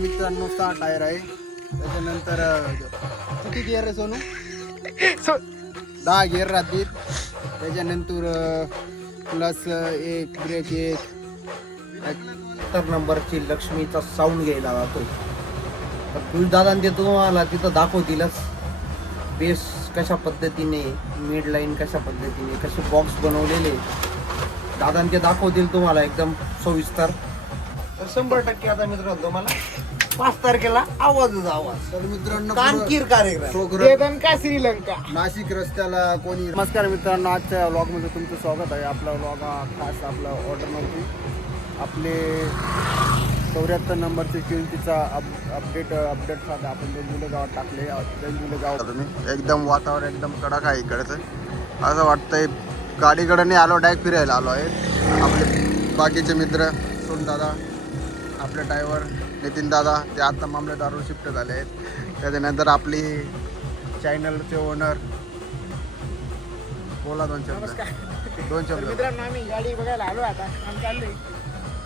मित्रांनो 6 टायर आहे. त्याच्यानंतर किती गिअर आहे सोनू? 10 गिअर राहतील. त्याच्यानंतर प्लस एक ब्रेक एक. तर नंबरची लक्ष्मीचा साऊंड घ्यायला जातो. तर दादा ते तुम्हाला तिथं दाखवतीलच बेस कशा पद्धतीने, मिड लाईन कशा पद्धतीने, कसे बॉक्स बनवलेले दादा ते दाखवतील तुम्हाला एकदम सविस्तर. तर 100% आता मित्रांनो तुम्हाला 5 तारखेला आवाजच आवाज. तर मित्रांनो कानकीर कार्यक्रम प्रोग्राम का श्रीलंका नाशिक रस्त्याला कोणी. नमस्कार मित्रांनो, आजच्या व्लॉगमध्ये तुमचं स्वागत आहे. आपला व्लॉग हा खास आपला ऑर्डर नव्हती. आपले 74 नंबरचे किमतीचा अपडेट साठी आपण देंजुले गावात टाकले. देंजुले गाव तुम्ही एकदम वातावरण एकदम कडक आहे इकडचं. असं वाटतंय गाडीकडे नाही आलो, डायरेक्ट फिरायला आलो आहे. आपले बाकीचे मित्र सोन दादा, आपले ड्रायव्हर नितीन दादा ते आता मामलेदारवर शिफ्ट झाले आहेत. त्याच्यानंतर आपली चॅनलचे ओनर. बोला दोन शब्द. मित्रांनो, आम्ही गाडी बघायला आलो. आता काम चाललंय.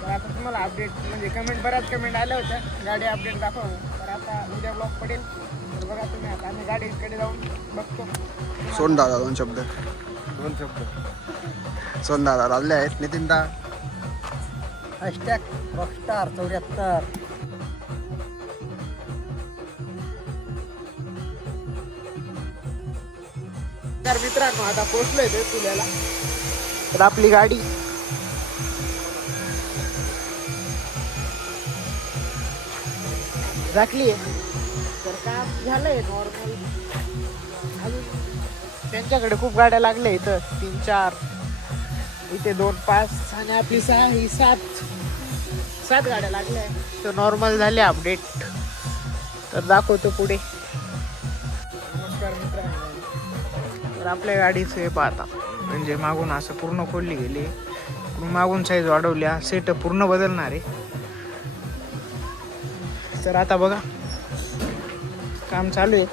तर आता तुम्हाला अपडेट म्हणजे बऱ्याच कमेंट आल्या होत्या गाडी अपडेट दाखवू. तर आता उद्या ब्लॉग पडेल. तर बघा तुम्ही, आता आम्ही गाडीकडे जाऊन बघतो. सोन दादा दोन शब्द. सोन दादा राहिले आहेत. नितीन दा रॉकस्टार 74. तर मित्रांनो, आता पोहोचलोय ते पुण्याला. तर आपली गाडी झाकली आहे. तर काम झालंय नॉर्मल. अजून त्यांच्याकडे खूप गाड्या लागल्या इथं 3-4, इथे 2-5 आणि आपली 6 ही 7 गाड्या लागल्या. तर नॉर्मल झाले अपडेट. तर दाखवतो पुढे. नमस्कार मित्रांनो. तर आपल्या गाडीचं हे पाहता, म्हणजे मागून असं पूर्ण खोलली गेली, मागून साईज वाढवल्या, सेटअप पूर्ण बदलणार आहे. तर आता बघा काम चालू आहे.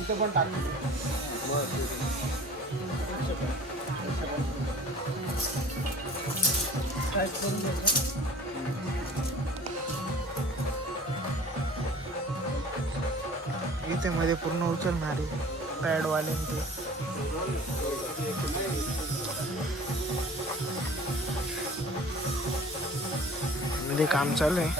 इथं पण टाकतो. इथे मध्ये पूर्ण उचलणार आहे पॅडवाले ते. मध्ये काम चालू आहे.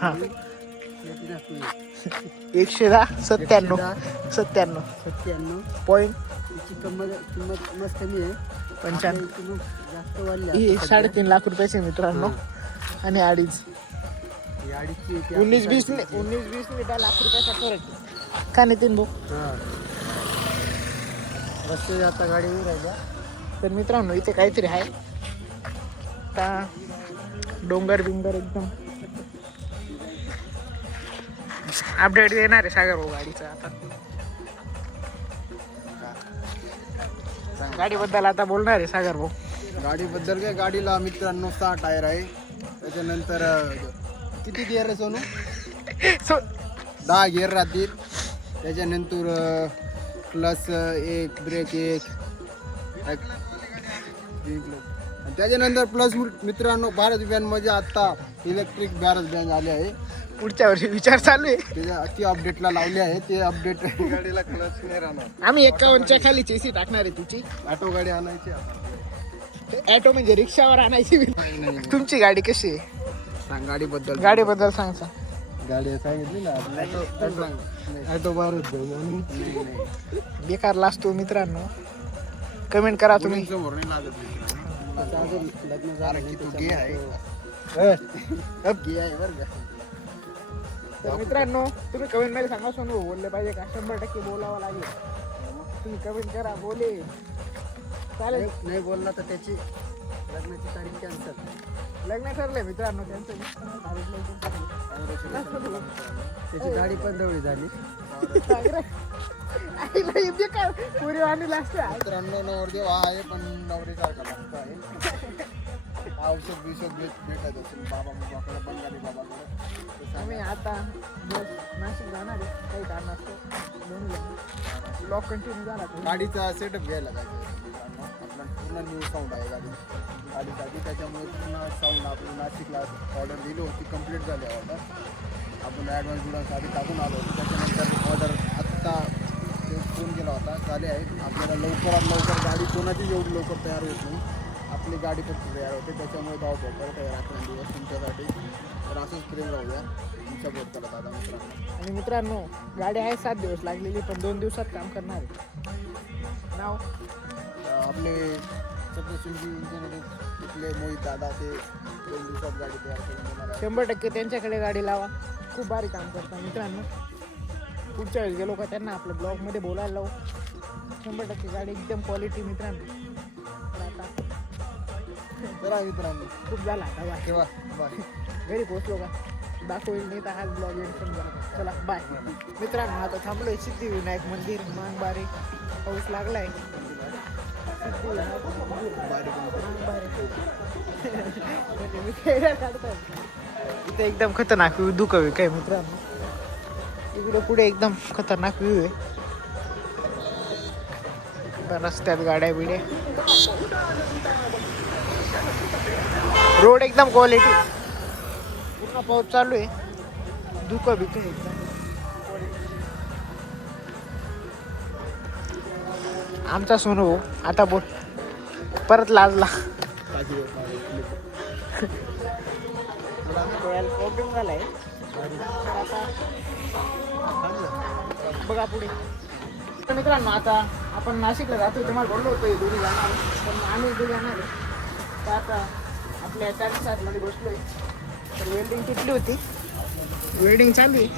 हा 197 पॉईंट मस्त कमी आहे. 95. जास्त वाढले. ही 3.5 लाख रुपयाचे मित्रांनो. आणि अडीच 19-20 10 लाख रुपयाचा फरक का नितीन भाऊ. रस्ते आता गाडी नाही राहिल्या. तर मित्रांनो, इथे काहीतरी आहे. आता डोंगर बिंगर एकदम अपडेट देणार आहे सागर भाऊ गाडीचा. आता गाडीबद्दल आता बोलणार आहे सागर भाऊ. गाडीबद्दल काय, गाडीला मित्रांनो 6 टायर आहे. त्याच्यानंतर किती गिअर आहे सोनू? 10 गिअर राहतील. त्याच्यानंतर प्लस एक ब्रेक एक. त्याच्यानंतर प्लस मित्रांनो भारत बँडमध्ये आता इलेक्ट्रिक भारत बँड आले आहे. पुढच्या वर्षी विचार चालू आहे. ती अपडेटला लावले आहे. ते अपडेट गाडीला क्लच नाही राहणार. आम्ही 51च्या खाली चेसी टाकणार आहे तुझी. ऑटो गाडी आणायची. ऑटो म्हणजे रिक्षावर आणायची. तुमची गाडी कशी आहे? सांग गाडीबद्दल. गाडीबद्दल सांगता. गाडी सांगितली ना ऑटो भारत बेकार लागतो मित्रांनो. कमेंट करा तुम्ही. समोर नाही लागत. लग्न झालं की तू गे आहे. गे आहे बरं का. तर मित्रांनो, तुम्ही कमेंट मध्ये सांगा सोनू बोलले पाहिजे का. 100% बोलावं लागेल. तुम्ही कमेंट करा. बोले चालेल. नाही बोलला तर त्याची लग्नाची तारीख कॅन्सल. लग्न ठरलंय मित्रांनो त्यांचं. त्याची गाडी पण जवळ झाली. पुरी आणि लास्ट मित्रांनो नवरदेव आहे पण नवरीसारखा लागतो आहे. औषध बिषध भेटत असेल बाबाकडे, बंगाली बाबाकडे. आम्ही आता बस नाशिक जाणार आहे काही काम असतं. ब्लॉग कंटिन्यू झाला गाडीचा सेटअप घ्यायला पाहिजे मित्रांनो. आपला पूर्ण न्यू साऊंड आहे गाडीसाठी. त्याच्यामुळे पूर्ण साऊंड आपण नाशिकला ऑर्डर दिली होती, कंप्लीट झाली ऑर्डर. आपण ॲडव्हान्स बिडव्हान्स आधी टाकून आलो होतो. त्याच्यानंतर ऑर्डर आत्ता फोन केला होता, चाले आहे. आपल्याला लवकरात लवकर गाडी कोणाची एवढी लवकर तयार होत नाही, आपली गाडी फक्त तयार होते. त्याच्यामुळे धावतो करत आहे रात्रंदिवस तुमच्यासाठी. तर असंच प्रेम राहूया, सपोर्ट करा दादा मित्रांनो. आणि मित्रांनो गाडी आहे 7 दिवस लागलेली पण 2 दिवसात काम करणार आहे. नाव आपले सप्तशृंगी इंजिनिअरिंग तिथले मोहित दादा, ते 2 दिवसात गाडी तयार करून देणार आहे. 100% त्यांच्याकडे गाडी लावा, खूप भारी काम करतात मित्रांनो. पुढच्या वेळेस गेलो का त्यांना आपल्या ब्लॉगमध्ये बोलायला लावू. 100% गाडी एकदम क्वालिटी मित्रांनो. तर आता चला मित्रांनो, खूप झाला आता बाय. ठेवा बाय. घरी पोहोचलो का दाखवेल नाही तर हाच ब्लॉग एंड पण झाला. चला बाय मित्रांनो. आता थांबलोय सिद्धिविनायक मंदिर मांगबारे. पाऊस लागलाय. इथे एकदम खतरनाक व्ह्यू दुखवी काय मित्रांनो. इकडे पुढे एकदम खतरनाक व्ह्यू आहे. रस्त्यात गाड्या बिड्या, रोड एकदम क्वालिटी. पूर्ण पाऊस चालू आहे. धुकं बिकं एकदम. आमचा सोनू भाऊ आता बोल परत लाजला. डोळ्याला प्रॉब्लेम झालाय. बघा पुढे. तर मित्रांनो आता आपण नाशिकला जातो. तुम्हाला बोललो होतो हे दोन्ही जाणार पण आम्ही दोघे जाणार आहे. तर आता आपल्या 4:07 बसलोय. तर वेल्डिंग किटली होती, वेल्डिंग चालू आहे.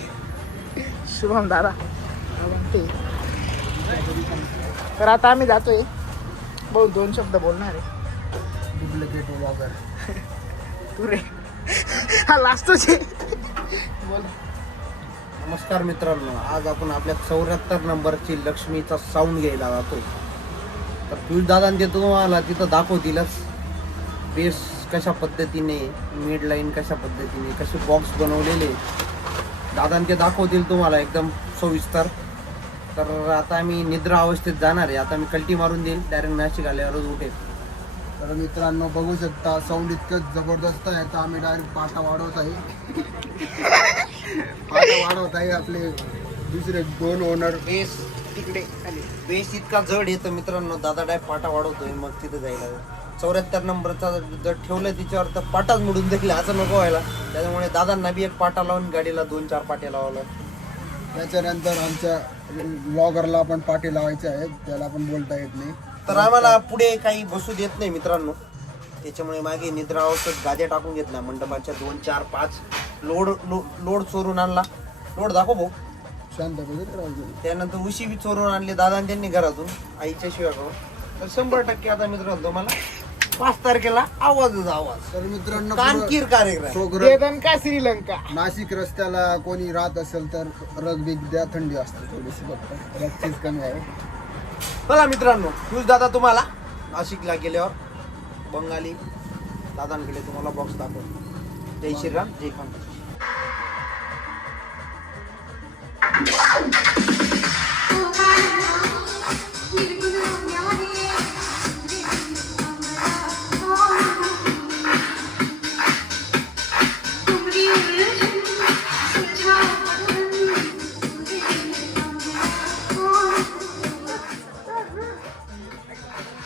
शुभम दादा ते. तर आता आम्ही जातोय. बहुत 2 शब्द बोलणार आहे. डुप्लिकेट ब्लॉगर तू रे हा लास्टच आहे. बोल. नमस्कार मित्रांनो, आज आपण आपल्या 74 नंबरची लक्ष्मीचा साऊंड घ्यायला जातो. तर पियुषदादांनी ते तुम्हाला तिथं दाखवतीलच. बेस कशा पद्धतीने, मिड लाईन कशा पद्धतीने, कसे बॉक्स बनवलेले दादांनी ते दाखवतील तुम्हाला एकदम सविस्तर. तर आता आम्ही निद्रा अवस्थेत जाणार आहे. आता मी कल्टी मारून देईल, डायरेक्ट नाशिक आल्यावरच उठेल. तर मित्रांनो बघू शकता साऊंड इतकं जबरदस्त आहे. तर आम्ही डायरेक्ट पाटा वाढवत आहे. पाटा वाढवत आहे. आपले दुसरे 2 ओनर. बेस तिकडे खाली बेस इतका जड येतं मित्रांनो, दादा डायरेक्ट पाटा वाढवतोय मग तिथं जायला. 74 नंबरचा जर ठेवलं तिच्यावर तर पाटाच मोडून देखील असं नको व्हायला. त्याच्यामुळे दादांना बी एक पाटा लावून गाडीला 2-4 पाट्या लावलं. त्याच्यानंतर आमच्या ब्लॉगरला पण पाठी लावायचे आहेत, त्याला पण बोलता येत नाही. तर आम्हाला पुढे काही बसू देत नाही मित्रांनो. त्याच्यामुळे मागे निद्रा अवस्थेत गाद्या टाकून घेतल्या मंडपाच्या 2-4-5. लोड चोरून आणला. लोड दाखव भाऊ. शांत राहू. त्यानंतर उशी बी चोरून आणले दादा त्यांनी घरातून आईच्या शिवाय करून. तर 100% आता मित्रांनो तुम्हाला 5 तारखेला आवाजच आवाज. तर मित्रांनो कानकीर कार्यक्रम. प्रोग्राम का श्रीलंका नाशिक रस्त्याला कोणी राहत असेल तर रग बिग द्या, थंडी असते थोडीशी, फक्त रगचीच कमी आहे. चला मित्रांनो, पियुष दादा तुम्हाला नाशिकला गेल्यावर बंगाली दादांकडे तुम्हाला बॉक्स दाखव. जय श्रीराम, जय खान.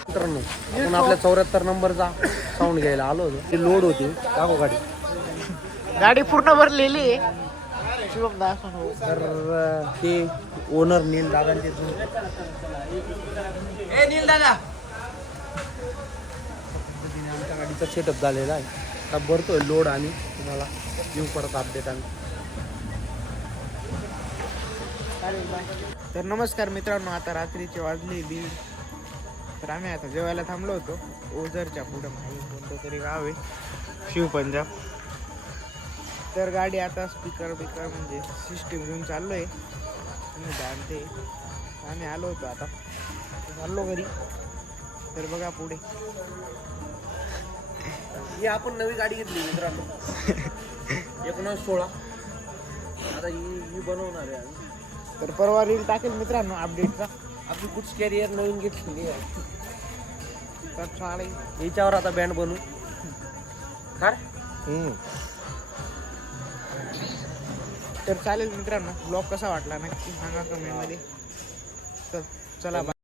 मित्रांनो आपण आपल्या 74 नंबरचा साऊंड घ्यायला आलो होतो. ती लोड होती. दाखव गाडी. गाडी पूर्ण भरलेली आहे. शुभम दादा तर ते ओनर नील दादांचे नील दादा पद्धतीने आमच्या गाडीचा सेटअप झालेला आहे. आता भरतोय लोड आणि तुम्हाला येऊ परत अपडेट आणि. तर नमस्कार मित्रांनो, आता रात्रीचे वाजले 1:30. तर आम्ही आता जेवायला थांबलो होतो ओझरच्या पुढं मागे कोणतं तरी गाव आहे शिवपंजाब. तर गाडी आता स्पीकर म्हणजे सिस्टीम घेऊन चाललो आहे तुम्ही जाणते. आम्ही आलो होतो आता चाललो घरी. तर बघा पुढे ही आपण नवी गाडी घेतली मित्रांनो 1916. आता ही बनवणार आहे आम्ही. तर परवा रील टाकेल मित्रांनो अपडेटचा. आपली गुड्स कॅरियर नवीन घेतलेली आहे. तर चालेल. याच्यावर आता बँड बनवू काय. तर चालेल मित्रांनो ब्लॉग कसा वाटला नक्की सांगा कमेंटमध्ये. तर चला bye.